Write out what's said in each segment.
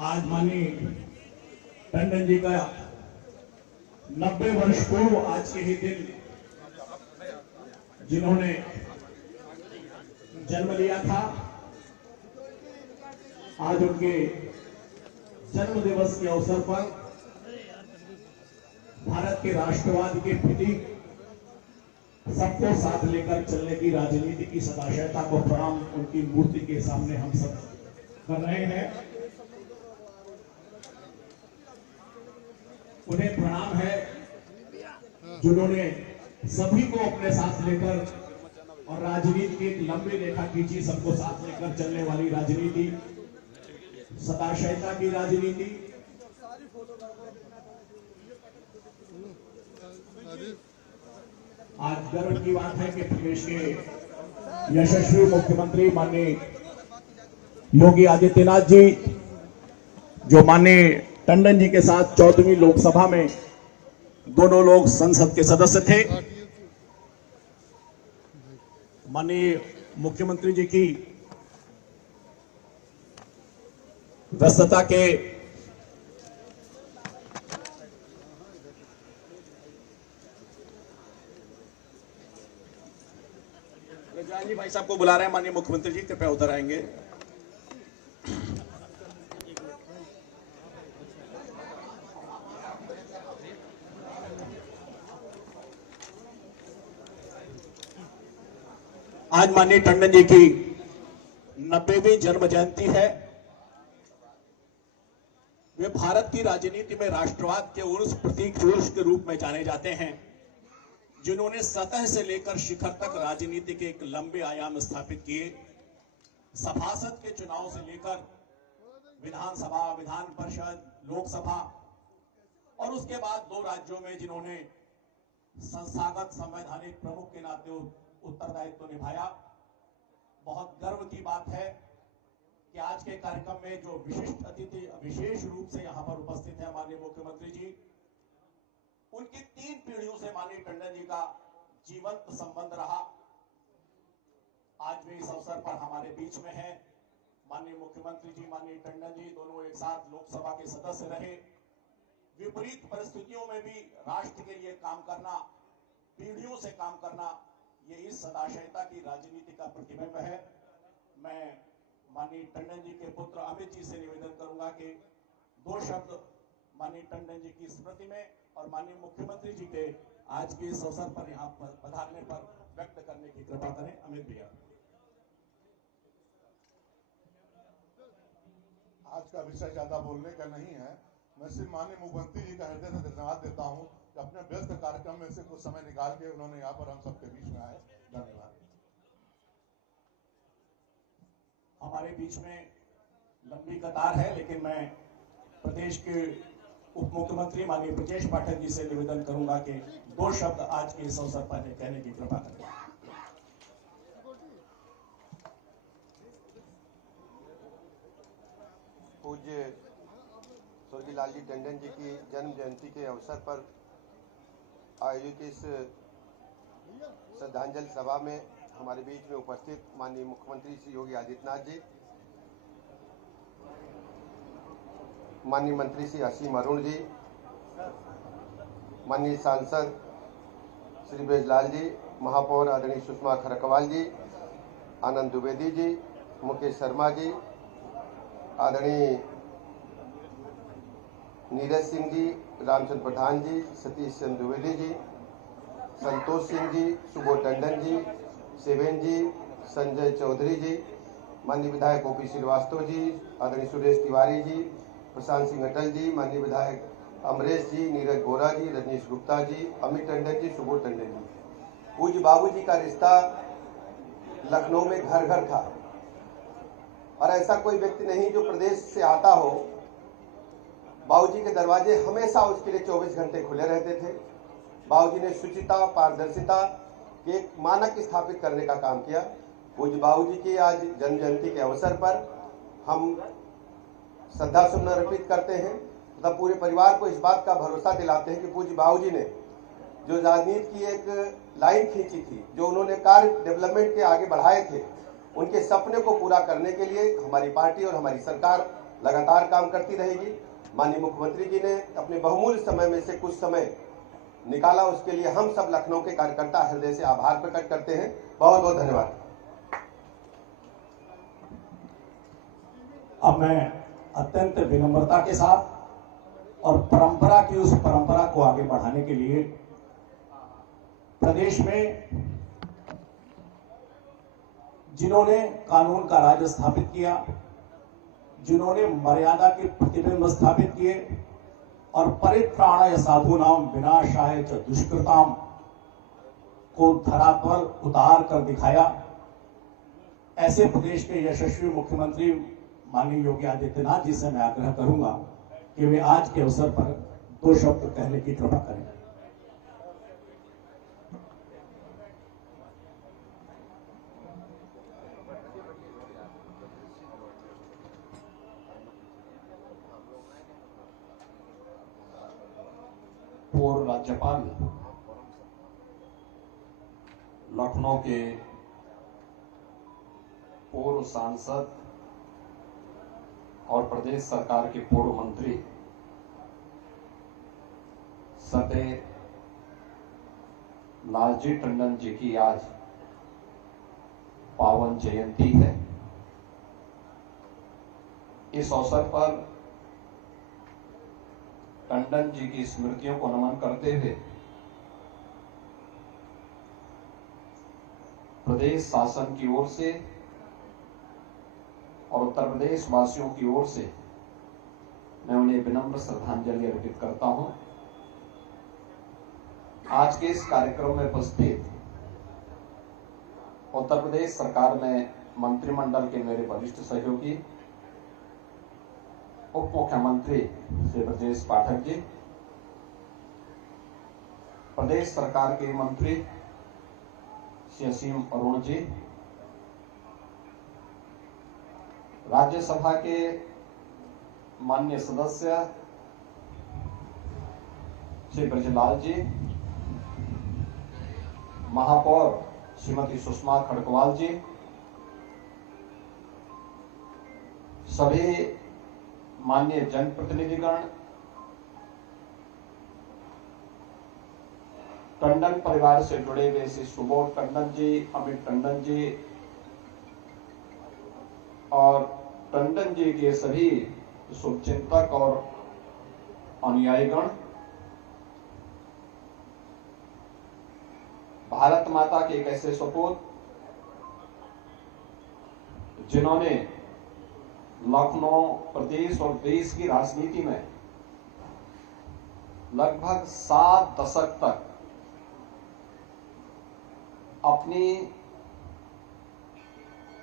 आज माननीय टंडन जी का 90 वर्ष पूर्व आज के ही दिन जिन्होंने जन्म लिया था, आज उनके जन्म दिवस के अवसर पर भारत के राष्ट्रवाद के प्रतीक सबको साथ लेकर चलने की राजनीति की सदाशयता को प्रणाम उनकी मूर्ति के सामने हम सब कर रहे हैं। उन्हें प्रणाम है जिन्होंने सभी को अपने साथ लेकर और राजनीति की एक लंबी रेखा खींची, सबको साथ लेकर चलने वाली राजनीति, सदाशयता की राजनीति। आज गर्व की बात है कि प्रदेश के यशस्वी मुख्यमंत्री माननीय योगी आदित्यनाथ जी, जो माननीय टंडन जी के साथ 14वीं लोकसभा में दोनों लोग संसद के सदस्य थे, माननीय मुख्यमंत्री जी की व्यस्तता के जी भाई साहब को बुला रहे हैं। माननीय मुख्यमंत्री जी कृपया उधर आएंगे। आज माननीय टंडन जी की 90वीं जन्म जयंती है। वे भारत की राजनीति में राष्ट्रवाद के उस प्रतीक पुरुष के रूप में जाने जाते हैं, जिन्होंने सतह से लेकर शिखर तक राजनीति के एक लंबे आयाम स्थापित किए। सभासद के चुनाव से लेकर विधानसभा, विधान परिषद, लोकसभा और उसके बाद 2 राज्यों में जिन्होंने संस्थागत संवैधानिक प्रमुख के नाते उत्तरदायित्व निभाया। बहुत गर्व की बात है कि आज के कार्यक्रम में जो विशिष्ट अतिथि विशेष रूप से यहां पर उपस्थित है, माननीय मुख्यमंत्री जी, उनकी 3 पीढ़ियों से माननीय टंडन जी का जीवंत संबंध रहा। आज भी इस अवसर पर हमारे बीच में है। माननीय मुख्यमंत्री जी, माननीय टंडन जी दोनों एक साथ लोकसभा के सदस्य रहे। विपरीत परिस्थितियों में भी राष्ट्र के लिए काम करना, पीढ़ियों से काम करना, ये इस सदाशयता की राजनीति का प्रतिबिंब है। मैं माननीय टंडन जी के पुत्र अमित जी से निवेदन करूंगा कि 2 शब्द माननीय टंडन जी की स्मृति में और माननीय मुख्यमंत्री जी के आज के इस अवसर पर यहाँ पर पधारने पर व्यक्त करने की कृपा करें। अमित भैया। आज का विषय ज्यादा बोलने का नहीं है। मैं सिर्फ माननीय मुख्यमंत्री जी का हृदय से धन्यवाद देता हूं कि अपने व्यस्त कार्यक्रम में से कुछ समय निकाल के उन्होंने यहाँ पर हम सबके बीच में आए। धन्यवाद। हमारे बीच में लंबी कतार है, लेकिन मैं प्रदेश के उप मुख्यमंत्री माननीय ब्रजेश पाठक जी से निवेदन करूंगा कि 2 शब्द आज के इस अवसर पर कहने की कृपा करें। पूज्य स्वर्गीय लालजी टंडन जी की जन्म जयंती के अवसर पर आयोजित इस श्रद्धांजलि सभा में हमारे बीच में उपस्थित माननीय मुख्यमंत्री श्री योगी आदित्यनाथ जी, माननीय मंत्री श्री असीम अरुण जी, माननीय सांसद श्री ब्रजलाल जी, महापौर आदरणीय सुषमा खरकवाल जी, आनंद द्विवेदी जी, मुकेश शर्मा जी, आदरणीय नीरज सिंह जी, रामचंद्र पठान जी, सतीश चंद्र द्विवेदी जी, संतोष सिंह जी, सुबोध टंडन जी, शिवेन जी, संजय चौधरी जी, माननीय विधायक ओपी श्रीवास्तव जी, आदरणीय सुरेश तिवारी जी, प्रशांत सिंह अटल जी, माननीय विधायक अमरेश जी, नीरज बोरा जी, रजनीश गुप्ता जी, अमित टंडन जी, सुबोध टंडन जी। पूज्य बाबूजी का रिश्ता लखनऊ में घर घर था और ऐसा कोई व्यक्ति नहीं जो प्रदेश से आता हो, बाबूजी के दरवाजे हमेशा उसके लिए 24 घंटे खुले रहते थे। बाबूजी ने शुचिता, पारदर्शिता के एक मानक स्थापित करने का काम किया। पूज्य बाबूजी की आज जन्म जयंती के अवसर पर हम श्रद्धा सुमन अर्पित करते हैं तथा पूरे परिवार को इस बात का भरोसा दिलाते हैं कि पूज्य बाबूजी ने जो राजनीति की एक लाइन खींची थी, जो उन्होंने कार्य डेवलपमेंट के आगे बढ़ाए थे, उनके सपने को पूरा करने के लिए हमारी पार्टी और हमारी सरकार लगातार काम करती रहेगी। माननीय मुख्यमंत्री जी ने अपने बहुमूल्य समय में से कुछ समय निकाला, उसके लिए हम सब लखनऊ के कार्यकर्ता हृदय से आभार प्रकट करते हैं। बहुत बहुत धन्यवाद। अब मैं अत्यंत विनम्रता के साथ और परंपरा की उस परंपरा को आगे बढ़ाने के लिए प्रदेश में जिन्होंने कानून का राज स्थापित किया, जिन्होंने मर्यादा के प्रतिबिंब स्थापित किए और परित्राणाय साधूनां विनाशाय च दुष्कृताम को धरातल उतार कर दिखाया, ऐसे प्रदेश के यशस्वी मुख्यमंत्री माननीय योगी आदित्यनाथ जी से मैं आग्रह करूंगा कि वे आज के अवसर पर 2 शब्द कहने की कृपा करें। पूर्व राज्यपाल, लखनऊ के पूर्व सांसद और प्रदेश सरकार के पूर्व मंत्री सदैव लालजी टंडन जी की आज पावन जयंती है। इस अवसर पर टंडन जी की स्मृतियों को नमन करते हुए प्रदेश शासन की ओर से और उत्तर प्रदेश वासियों की ओर से मैं उन्हें विनम्र श्रद्धांजलि अर्पित करता हूं। आज के इस कार्यक्रम में उपस्थित उत्तर प्रदेश सरकार में मंत्रिमंडल के मेरे वरिष्ठ सहयोगी, उप मुख्यमंत्री श्री ब्रजेश पाठक जी, प्रदेश सरकार के मंत्री श्री असीम अरुण जी, राज्यसभा के माननीय सदस्य श्री ब्रजलाल जी, महापौर श्रीमती सुषमा खड़गवाल जी, सभी माननीय जनप्रतिनिधिगण, टंडन परिवार से जुड़े हुए श्री सुबोध टंडन जी, अमित टंडन जी और टंडन जी के सभी शुभचिंतक और अनुयायीगण, भारत माता के एक ऐसे सपूत जिन्होंने लखनऊ प्रदेश और देश की राजनीति में लगभग 7 दशक तक अपनी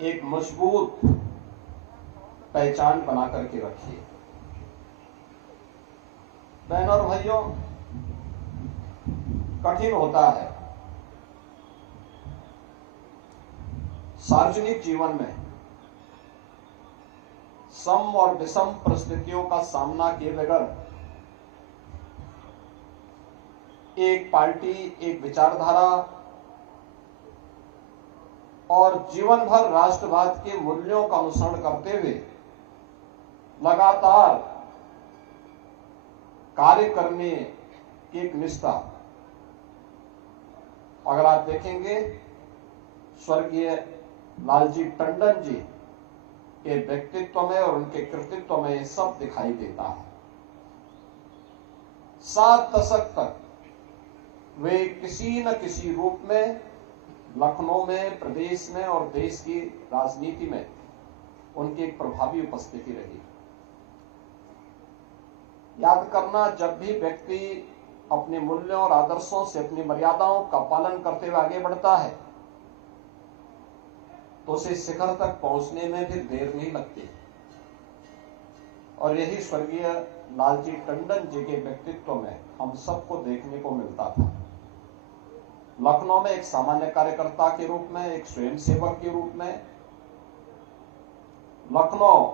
एक मजबूत पहचान बना करके रखी है। बहनों और भाइयों, कठिन होता है सार्वजनिक जीवन में सम और विषम परिस्थितियों का सामना किए बगैर एक पार्टी, एक विचारधारा और जीवन भर राष्ट्रवाद के मूल्यों का अनुसरण करते हुए लगातार कार्य करने की एक निष्ठा। अगर आप देखेंगे स्वर्गीय लालजी टंडन जी के व्यक्तित्व में और उनके कृतित्व में सब दिखाई देता है। 7 दशक तक वे किसी न किसी रूप में लखनऊ में, प्रदेश में और देश की राजनीति में उनकी एक प्रभावी उपस्थिति रही। याद करना, जब भी व्यक्ति अपने मूल्यों और आदर्शों से, अपनी मर्यादाओं का पालन करते हुए आगे बढ़ता है तो उसे शिखर तक पहुंचने में भी देर नहीं लगती। और यही स्वर्गीय लालजी टंडन जी के व्यक्तित्व में हम सबको देखने को मिलता था। लखनऊ में एक सामान्य कार्यकर्ता के रूप में, एक स्वयंसेवक के रूप में, लखनऊ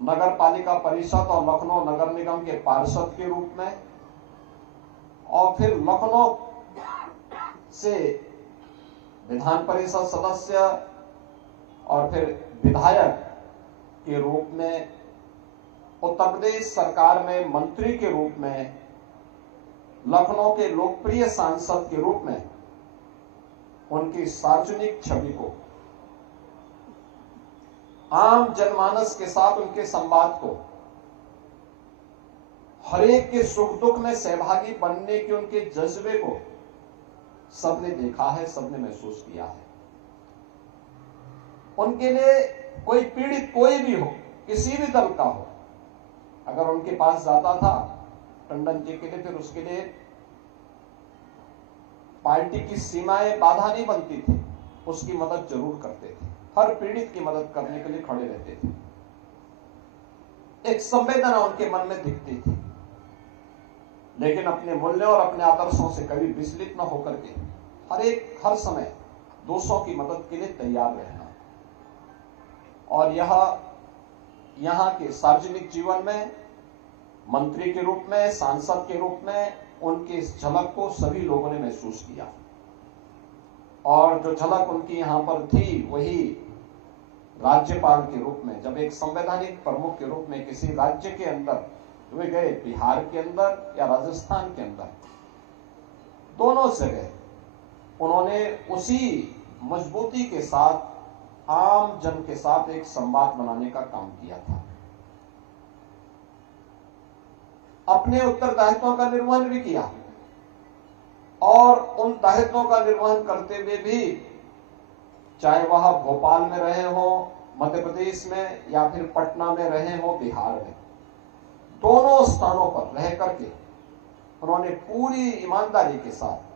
नगर पालिका परिषद और लखनऊ नगर निगम के पार्षद के रूप में, और फिर लखनऊ से विधान परिषद सदस्य और फिर विधायक के रूप में उत्तर प्रदेश सरकार में मंत्री के रूप में, लखनऊ के लोकप्रिय सांसद के रूप में उनकी सार्वजनिक छवि को, आम जनमानस के साथ उनके संवाद को, हरेक के सुख दुख में सहभागी बनने के उनके जज्बे को सबने देखा है, सबने महसूस किया है। उनके लिए कोई पीड़ित कोई भी हो, किसी भी दल का हो, अगर उनके पास जाता था टंडन जी के लिए, फिर उसके लिए पार्टी की सीमाएं बाधा नहीं बनती थी, उसकी मदद जरूर करते थे, हर पीड़ित की मदद करने के लिए खड़े रहते थे। एक संवेदना उनके मन में दिखती थी, लेकिन अपने मूल्यों और अपने आदर्शों से कभी विचलित न होकर के हर समय दूसरों की मदद के लिए तैयार रहना। और यहाँ के सार्वजनिक जीवन में मंत्री के रूप में, सांसद के रूप में उनकी इस झलक को सभी लोगों ने महसूस किया। और जो झलक उनकी यहाँ पर थी, वही राज्यपाल के रूप में, जब एक संवैधानिक प्रमुख के रूप में किसी राज्य के अंदर वे गए, बिहार के अंदर या राजस्थान के अंदर, दोनों जगह उन्होंने उसी मजबूती के साथ आम जन के साथ एक संवाद बनाने का काम किया था। अपने उत्तरदायित्वों का निर्वहन भी किया, और उन दायित्वों का निर्वहन करते हुए भी, चाहे वह भोपाल में रहे हो, मध्य प्रदेश में, या फिर पटना में रहे हो, बिहार में, दोनों स्थानों पर रह करके उन्होंने पूरी ईमानदारी के साथ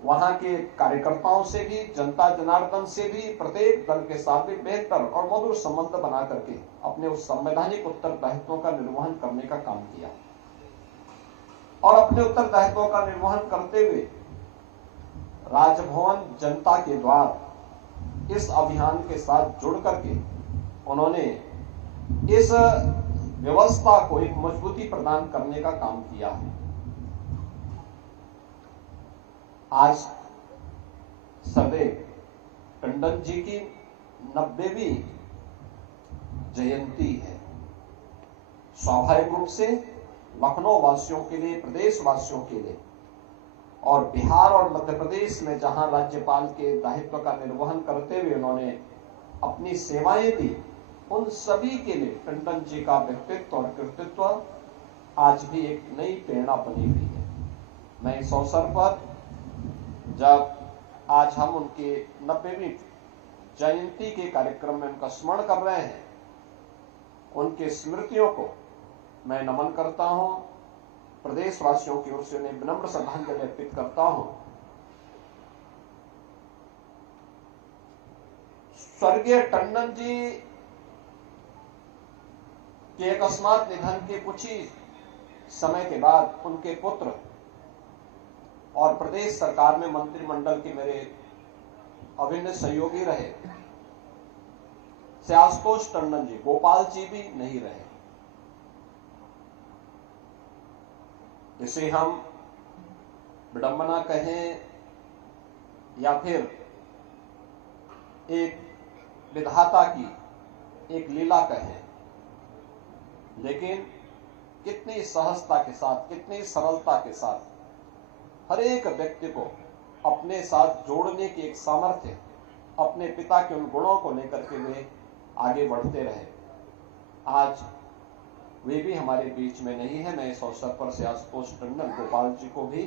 वहां के कार्यकर्ताओं से भी, जनता जनार्दन से भी, प्रत्येक दल के साथ भी बेहतर और मधुर संबंध बना करके अपने उस संवैधानिक उत्तरदायित्वों का निर्वहन करने का काम किया। और अपने उत्तरदायित्वों का निर्वहन करते हुए राजभवन जनता के द्वार इस अभियान के साथ जुड़ करके उन्होंने इस व्यवस्था को एक मजबूती प्रदान करने का काम किया है। आज सरदेव टंडन जी की 90वीं जयंती है। स्वाभाविक रूप से लखनऊ वासियों के लिए, प्रदेश वासियों के लिए, और बिहार और मध्य प्रदेश में जहां राज्यपाल के दायित्व का निर्वहन करते हुए उन्होंने अपनी सेवाएं दी, उन सभी के लिए टंडन जी का व्यक्तित्व और कृतित्व आज भी एक नई प्रेरणा बनी हुई है। मैं इस अवसर पर, जब आज हम उनके 90वीं जयंती के कार्यक्रम में उनका स्मरण कर रहे हैं, उनके स्मृतियों को मैं नमन करता हूं, प्रदेशवासियों की ओर से उन्हें विनम्र श्रद्धांजलि अर्पित करता हूं। स्वर्गीय टंडन जी के अकस्मात निधन के कुछ ही समय के बाद उनके पुत्र और प्रदेश सरकार में मंत्रिमंडल के मेरे अभिन्न सहयोगी रहे से आशुतोष टंडन जी, गोपाल जी भी नहीं रहे। इसे हम विडंबना कहें या फिर एक विधाता की एक लीला कहें, लेकिन कितनी सहजता के साथ, कितनी सरलता के साथ हर एक व्यक्ति को अपने साथ जोड़ने की एक सामर्थ्य अपने पिता के उन गुणों को लेकर के वे आगे बढ़ते रहे। आज वे भी हमारे बीच में नहीं है। मैं इस अवसर पर से आशुतोष टंडन, गोपाल जी को भी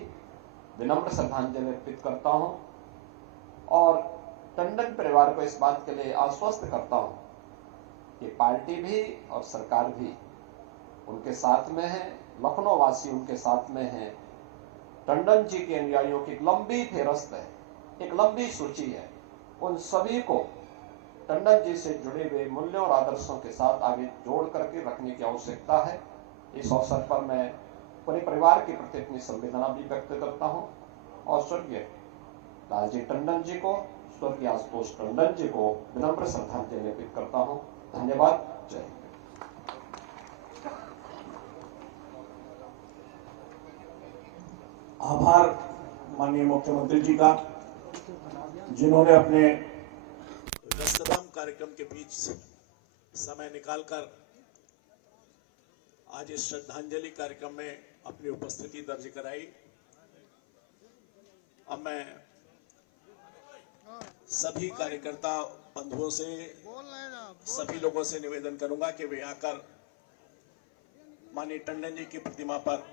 विनम्र श्रद्धांजलि अर्पित करता हूं और टंडन परिवार को इस बात के लिए आश्वस्त करता हूं कि पार्टी भी और सरकार भी उनके साथ में है, लखनऊ वासी उनके साथ में है। टंडन जी के अनुयायियों की एक लंबी फेहरिस्त है, एक लंबी सूची है। उन सभी को टंडन जी से जुड़े हुए मूल्यों और आदर्शों के साथ आगे जोड़ करके रखने की आवश्यकता है। इस अवसर पर मैं पूरे परिवार के प्रति अपनी संवेदना भी व्यक्त करता हूं और स्वर्गीय लालजी टंडन जी को, स्वर्गीय आशुतोष टंडन जी को विनम्र श्रद्धांजलि अर्पित करता हूं। धन्यवाद। जय हिंद। आभार माननीय मुख्यमंत्री जी का, जिन्होंने अपने व्यस्ततम कार्यक्रम के बीच समय निकालकर आज इस श्रद्धांजलि कार्यक्रम में अपनी उपस्थिति दर्ज कराई। अब मैं सभी कार्यकर्ता बंधुओं से, सभी लोगों से निवेदन करूंगा कि वे आकर माननीय टंडन जी की प्रतिमा पर